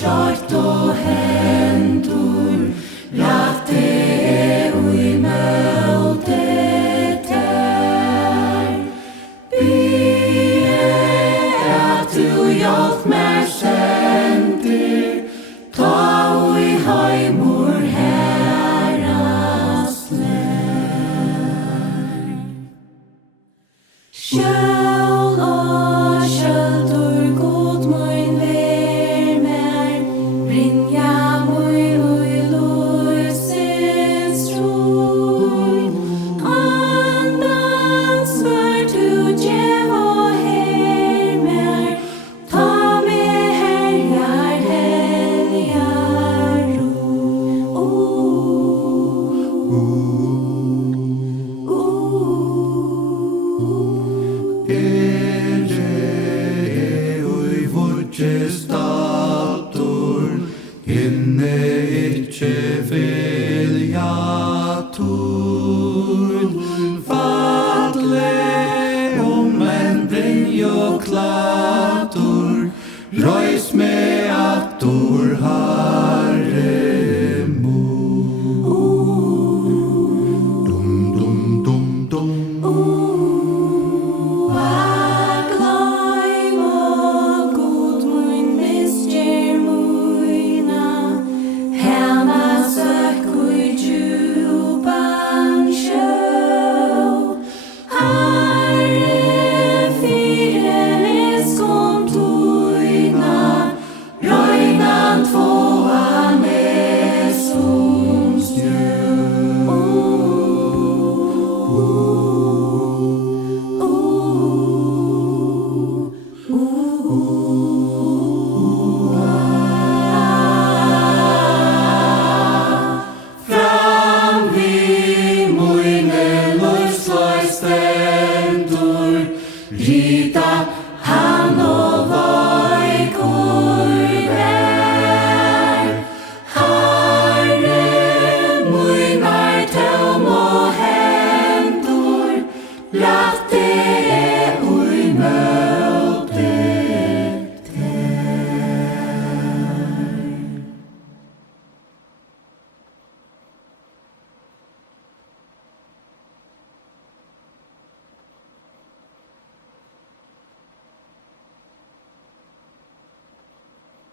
skjort og hendur, rette ui møte der. Bie at du hjelp meg sendir, ta ui heimur herras lær. Sjøl og skjøldur god mun ver mer, brinja mun ui lysins tron. Andans vær du gjev og her mer, ta med herjar heljar ro. Ui vudgestatur, hinne ikkje vilja tur.